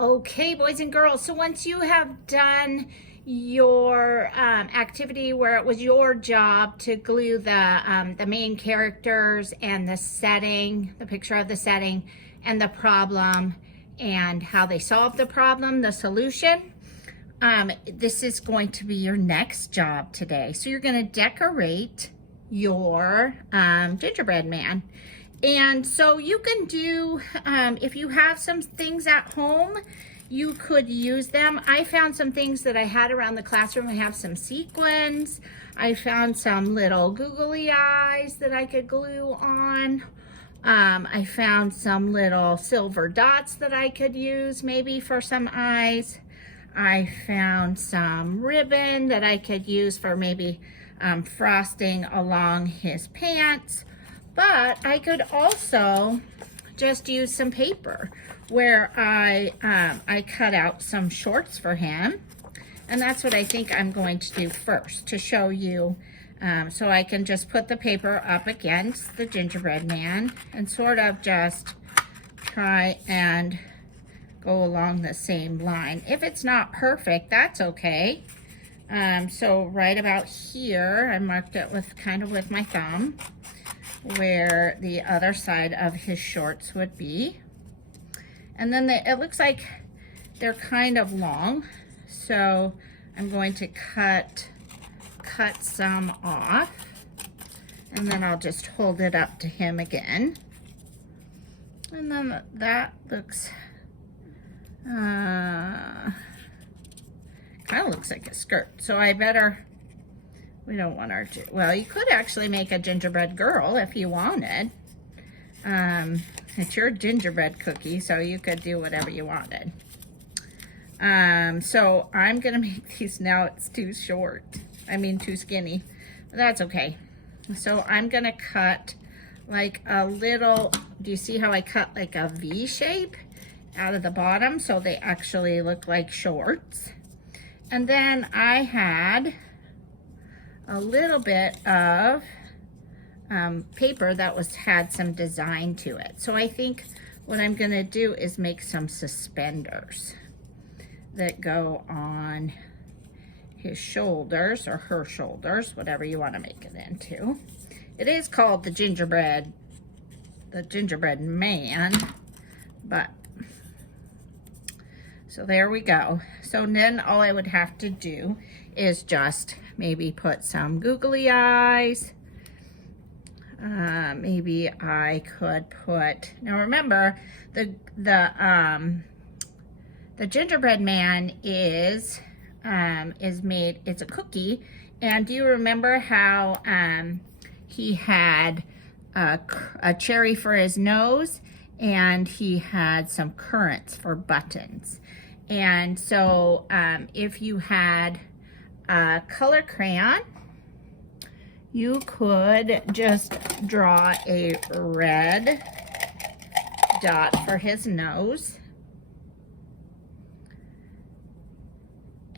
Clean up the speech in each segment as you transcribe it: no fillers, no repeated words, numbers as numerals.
Okay, boys and girls, so once you have done your activity where it was your job to glue the main characters and the setting, the picture of the setting, and the problem, and how they solved the problem, the solution, this is going to be your next job today. So you're going to decorate your gingerbread man. And so you can do, if you have some things at home, you could use them. I found some things that I had around the classroom. I have some sequins. I found some little googly eyes that I could glue on. I found some little silver dots that I could use maybe for some eyes. I found some ribbon that I could use for maybe frosting along his pants. But I could also just use some paper where I cut out some shorts for him. And that's what I think I'm going to do first to show you. So I can just put the paper up against the gingerbread man and sort of just try and go along the same line. If it's not perfect, that's okay. So right about here, I marked it with kind of with my thumb, where the other side of his shorts would be. And then it looks like they're kind of long, so I'm going to cut some off, and then I'll just hold it up to him again. And then that looks kind of looks like a skirt, so I better, we don't want our, well, you could actually make a gingerbread girl if you wanted. It's your gingerbread cookie, so you could do whatever you wanted. So I'm gonna make these now. It's too short. I mean, too skinny. But that's okay. So I'm gonna cut like a little, do you see how I cut like a V shape out of the bottom so they actually look like shorts? And then I had a little bit of paper that had some design to it. So I think what I'm gonna do is make some suspenders that go on his shoulders or her shoulders, whatever you want to make it into. It is called the gingerbread man, but so there we go. So then all I would have to do is just maybe put some googly eyes. Maybe I could put, now remember, the gingerbread man is made, it's a cookie, and do you remember how he had a cherry for his nose, and he had some currants for buttons? And so if you had a color crayon, you could just draw a red dot for his nose.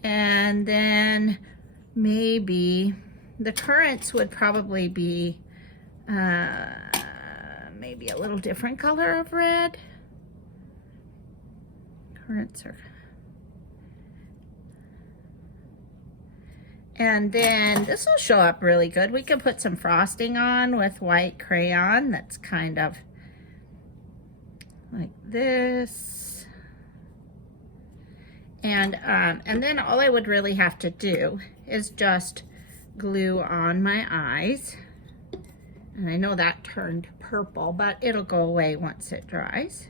And then maybe the currants would probably be maybe a little different color of red. Currants are, and then this will show up really good. We can put some frosting on with white crayon that's kind of like this. And then all I would really have to do is just glue on my eyes. And I know that turned purple, but it'll go away once it dries.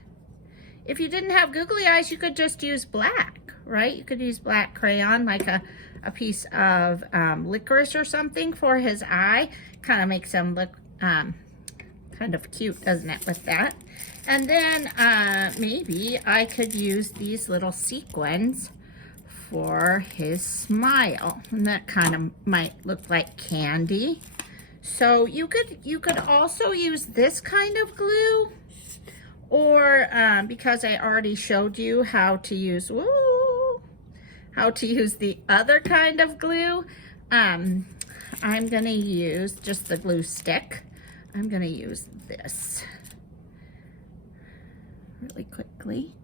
If you didn't have googly eyes, you could just use black, right? You could use black crayon, like a piece of licorice or something for his eye. Kind of makes him look kind of cute, doesn't it, with that? And then maybe I could use these little sequins for his smile. And that kind of might look like candy. So you could also use this kind of glue, or because I already showed you how to use, the other kind of glue, I'm gonna use just the glue stick. I'm gonna use this really quickly,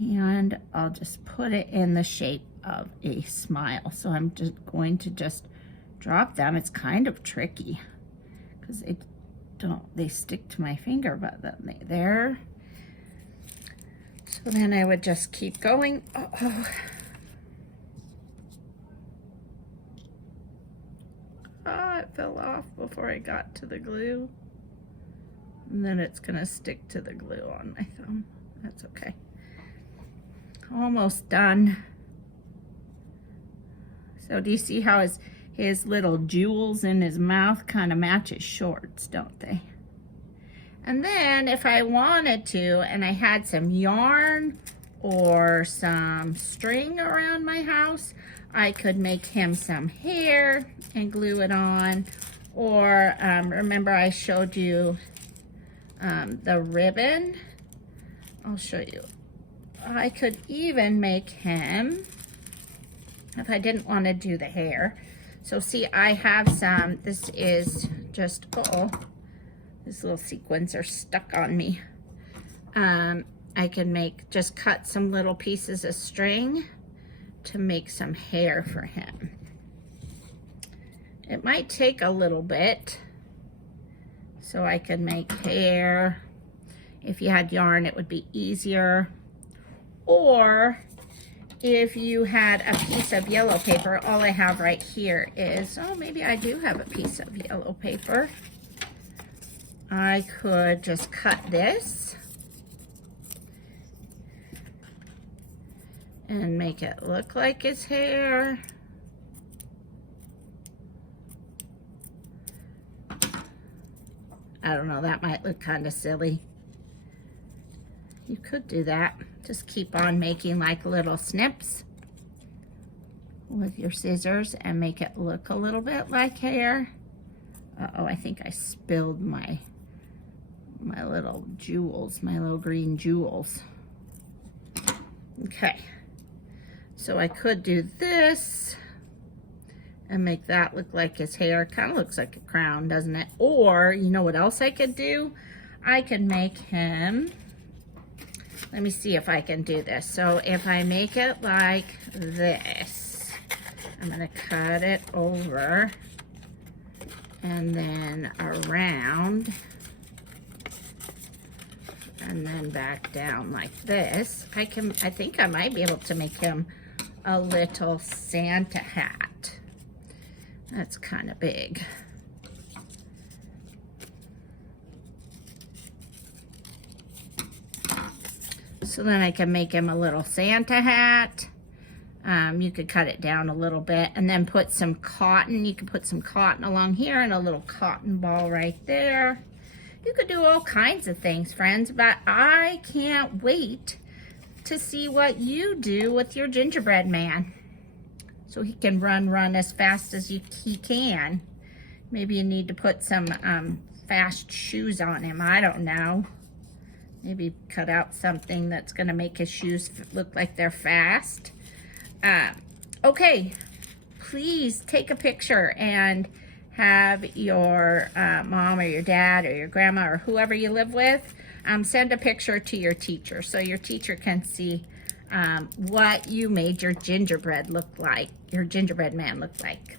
And I'll just put it in the shape of a smile. So I'm just going to drop them. It's kind of tricky because they stick to my finger, but then there. So then I would just keep going. Oh. Oh, it fell off before I got to the glue. And then it's gonna stick to the glue on my thumb. That's okay. Almost done. So do you see how his little jewels in his mouth kind of match his shorts, don't they? And then if I wanted to, and I had some yarn or some string around my house, I could make him some hair and glue it on. Or remember I showed you the ribbon? I'll show you. I could even make him, if I didn't want to do the hair. So see, I have some, this is just, these little sequins are stuck on me. I can just cut some little pieces of string to make some hair for him. It might take a little bit, so I could make hair. If you had yarn, it would be easier. Or if you had a piece of yellow paper, all I have right here is, maybe I do have a piece of yellow paper. I could just cut this and make it look like his hair. I don't know, that might look kind of silly. You could do that. Just keep on making like little snips with your scissors and make it look a little bit like hair. Uh-oh, I think I spilled my little jewels, my little green jewels. Okay, so I could do this and make that look like his hair. Kind of looks like a crown, doesn't it? Or, you know what else I could do? I could make him, let me see if I can do this. So if I make it like this, I'm gonna cut it over and then around and then back down like this. I think I might be able to make him a little Santa hat. That's kind of big. So then I can make him a little Santa hat. You could cut it down a little bit and then put some cotton. You could put some cotton along here and a little cotton ball right there. You could do all kinds of things, friends, but I can't wait to see what you do with your gingerbread man. So he can run as fast as he can. Maybe you need to put some fast shoes on him. I don't know. Maybe cut out something that's gonna make his shoes look like they're fast. Okay, please take a picture and have your mom or your dad or your grandma or whoever you live with send a picture to your teacher so your teacher can see what you made your gingerbread look like, your gingerbread man look like.